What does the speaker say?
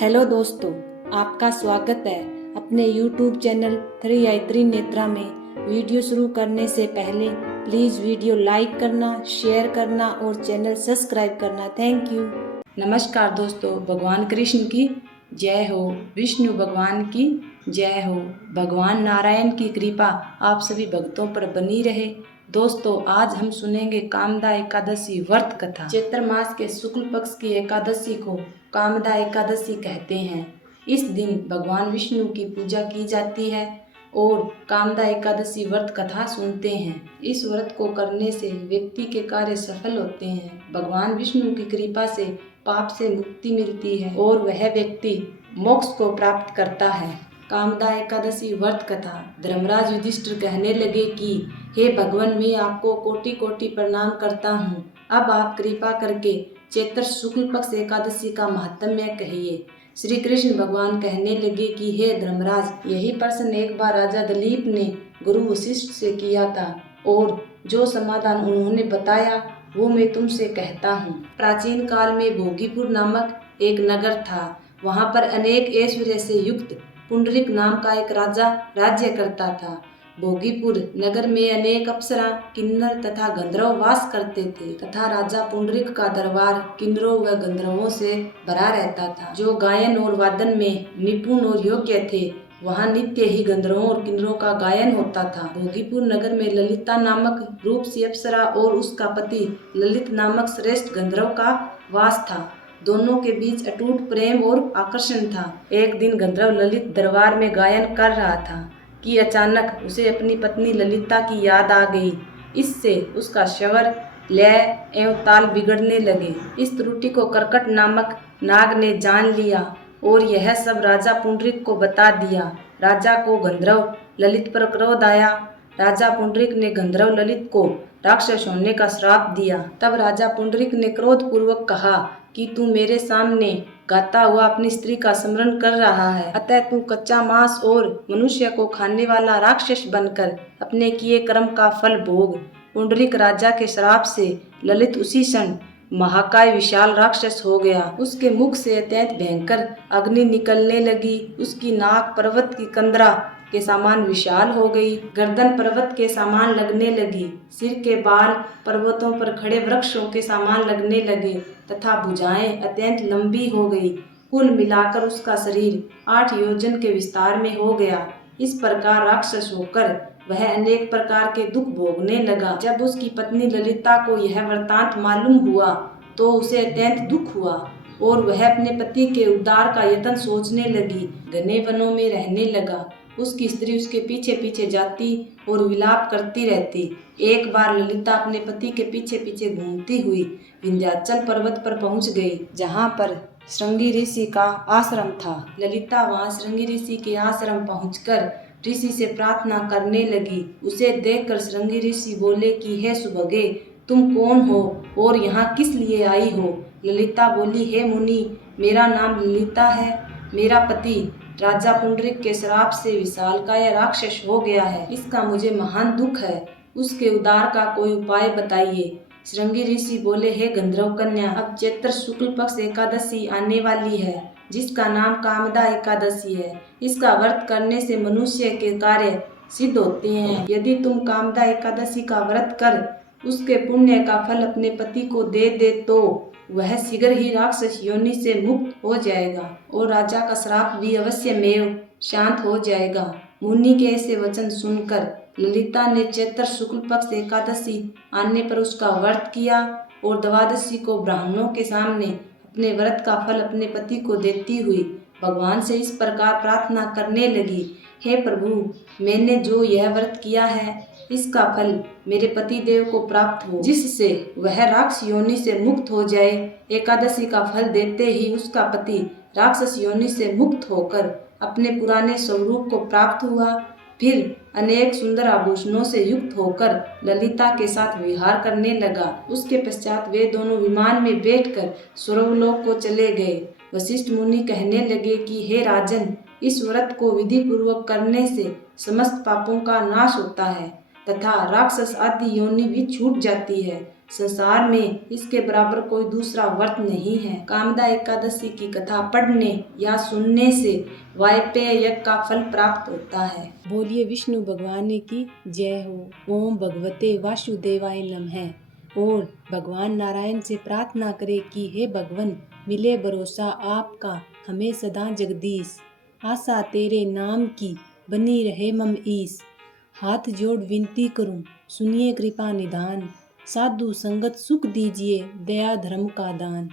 Hello दोस्तों, आपका स्वागत है अपने YouTube चैनल 3i त्रिनेत्रा में। वीडियो शुरू करने से पहले प्लीज़ वीडियो लाइक करना, शेयर करना और चैनल सब्सक्राइब करना। Thank you. नमस्कार दोस्तों, भगवान कृष्ण की जय हो, विष्णु भगवान की जय हो। भगवान नारायण की कृपा आप सभी भक्तों पर बनी रहे। दोस्तों, आज हम सुनेंगे कामदा एकादशी व्रत कथा। चैत्र मास के शुक्ल पक्ष की एकादशी को कामदा एकादशी कहते हैं। इस दिन भगवान विष्णु की पूजा की जाती है और कामदा एकादशी व्रत कथा सुनते हैं। इस व्रत को करने से व्यक्ति के कार्य सफल होते हैं। भगवान विष्णु की कृपा से पाप से मुक्ति मिलती है और वह व्यक्ति मोक्ष को प्राप्त करता है। कामदा एकादशी व्रत कथा। धर्मराज युधिष्ठिर कहने लगे कि हे भगवान, मैं आपको कोटि कोटि प्रणाम करता हूँ। अब आप कृपा करके चैत्र शुक्ल पक्ष एकादशी का महात्म्य कहिए। श्री कृष्ण भगवान कहने लगे कि हे धर्मराज, यही प्रश्न एक बार राजा दिलीप ने गुरु वशिष्ठ से किया था और जो समाधान उन्होंने बताया वो मैं तुमसे कहता हूँ। प्राचीन काल में भोगीपुर नामक एक नगर था। वहाँ पर अनेक ऐश्वर्य से युक्त पुंडरीक नाम का एक राजा राज्य करता था। भोगीपुर नगर में अनेक अप्सरा, किन्नर तथा गंधर्व वास करते थे तथा राजा पुंडरीक का दरबार किन्नरों व गंधर्वों से भरा रहता था, जो गायन और वादन में निपुण और योग्य थे। वहाँ नित्य ही गंधर्वों और किन्नरों का गायन होता था। भोगीपुर नगर में ललिता नामक रूपसी अप्सरा और उसका पति ललित नामक श्रेष्ठ गंधर्व का वास था। दोनों के बीच अटूट प्रेम और आकर्षण था। एक दिन गंधर्व ललित दरबार में गायन कर रहा था कि अचानक उसे अपनी पत्नी ललिता की याद आ गई। इससे उसका स्वर, लय एवं ताल बिगड़ने लगे। इस त्रुटि को कर्कट नामक नाग ने जान लिया और यह सब राजा पुंडरीक को बता दिया। राजा को गंधर्व ललित पर क्रोध आया। राजा पुंडरीक ने गंधर्व ललित को राक्षस होने का श्राप दिया। तब राजा पुंडरीक ने क्रोध पूर्वक कहा कि तू मेरे सामने गाता हुआ अपनी स्त्री का स्मरण कर रहा है, अतः तू कच्चा मांस और मनुष्य को खाने वाला राक्षस बनकर अपने किए कर्म का फल भोग। पुंडरीक राजा के श्राप से ललित उसी क्षण महाकाय विशाल राक्षस हो गया। उसके मुख से अत्यंत भयंकर अग्नि निकलने लगी। उसकी नाक पर्वत की कंदरा के समान विशाल हो गई, गर्दन पर्वत के समान लगने लगी, सिर के बाल पर्वतों पर खड़े वृक्षों के समान लगने लगे तथा भुजाएं अत्यंत लंबी हो गई। कुल मिलाकर उसका शरीर 8 योजन के विस्तार में हो गया। इस प्रकार राक्षस होकर वह अनेक प्रकार के दुख भोगने लगा। जब उसकी पत्नी ललिता को यह वृतांत मालूम हुआ तो उसे अत्यंत दुख हुआ और वह अपने पति के उद्धार का यत्न सोचने लगी। घने वनों में रहने लगा। उसकी स्त्री उसके पीछे पीछे जाती और विलाप करती रहती। एक बार ललिता अपने पति के पीछे पीछे घूमती हुई विंध्याचल पर्वत पर पहुंच गई, जहां पर श्रृंगी ऋषि का आश्रम था। ललिता वहां श्रृंगी ऋषि के आश्रम पहुंचकर ऋषि से प्रार्थना करने लगी। उसे देखकर श्रृंगी ऋषि बोले कि हे सुभगे, तुम कौन हो और यहाँ किस लिए आई हो? ललिता बोली, हे मुनि, मेरा नाम ललिता है। मेरा पति राजा पुंडरीक के श्राप से विशालकाय राक्षस हो गया है। इसका मुझे महान दुख है। उसके उद्धार का कोई उपाय बताइए। श्रृंगी ऋषि बोले, हे गंधर्व कन्या, अब चैत्र शुक्ल पक्ष एकादशी आने वाली है, जिसका नाम कामदा एकादशी है। इसका व्रत करने से मनुष्य के कार्य सिद्ध होते हैं। यदि तुम कामदा एकादशी का व्रत कर उसके पुण्य का फल अपने पति को दे तो वह शीघ्र ही राक्षस योनि से मुक्त हो जाएगा और राजा का श्राप भी अवश्य में शांत हो जाएगा। मुनि के ऐसे वचन सुनकर ललिता ने चैत्र शुक्ल पक्ष एकादशी आने पर उसका व्रत किया और द्वादशी को ब्राह्मणों के सामने अपने व्रत का फल अपने पति को देती हुई भगवान से इस प्रकार प्रार्थना करने लगी, हे प्रभु, मैंने जो यह व्रत किया है इसका फल मेरे पति देव को प्राप्त हो, जिससे वह राक्षस योनि से मुक्त हो जाए। एकादशी का फल देते ही उसका पति राक्षस योनि से मुक्त होकर अपने पुराने स्वरूप को प्राप्त हुआ। फिर अनेक सुंदर आभूषणों से युक्त होकर ललिता के साथ विहार करने लगा। उसके पश्चात वे दोनों विमान में बैठकर स्वर्गलोक को चले गए। वशिष्ठ मुनि कहने लगे कि हे राजन, इस व्रत को विधि पूर्वक करने से समस्त पापों का नाश होता है तथा राक्षस आदि योनि भी छूट जाती है। संसार में इसके बराबर कोई दूसरा व्रत नहीं है। कामदा एकादशी की कथा पढ़ने या सुनने से वायपेय यज्ञ का फल प्राप्त होता है। बोलिए विष्णु भगवान की जय हो। ओम भगवते वासुदेवाय नमः। और भगवान नारायण से प्रार्थना करें कि हे भगवान, मिले भरोसा आपका हमें सदा जगदीश, आशा तेरे नाम की बनी रहे मम ईश। हाथ जोड़ विनती करूं, सुनिए कृपा निधान, साधु संगत सुख दीजिए, दया धर्म का दान।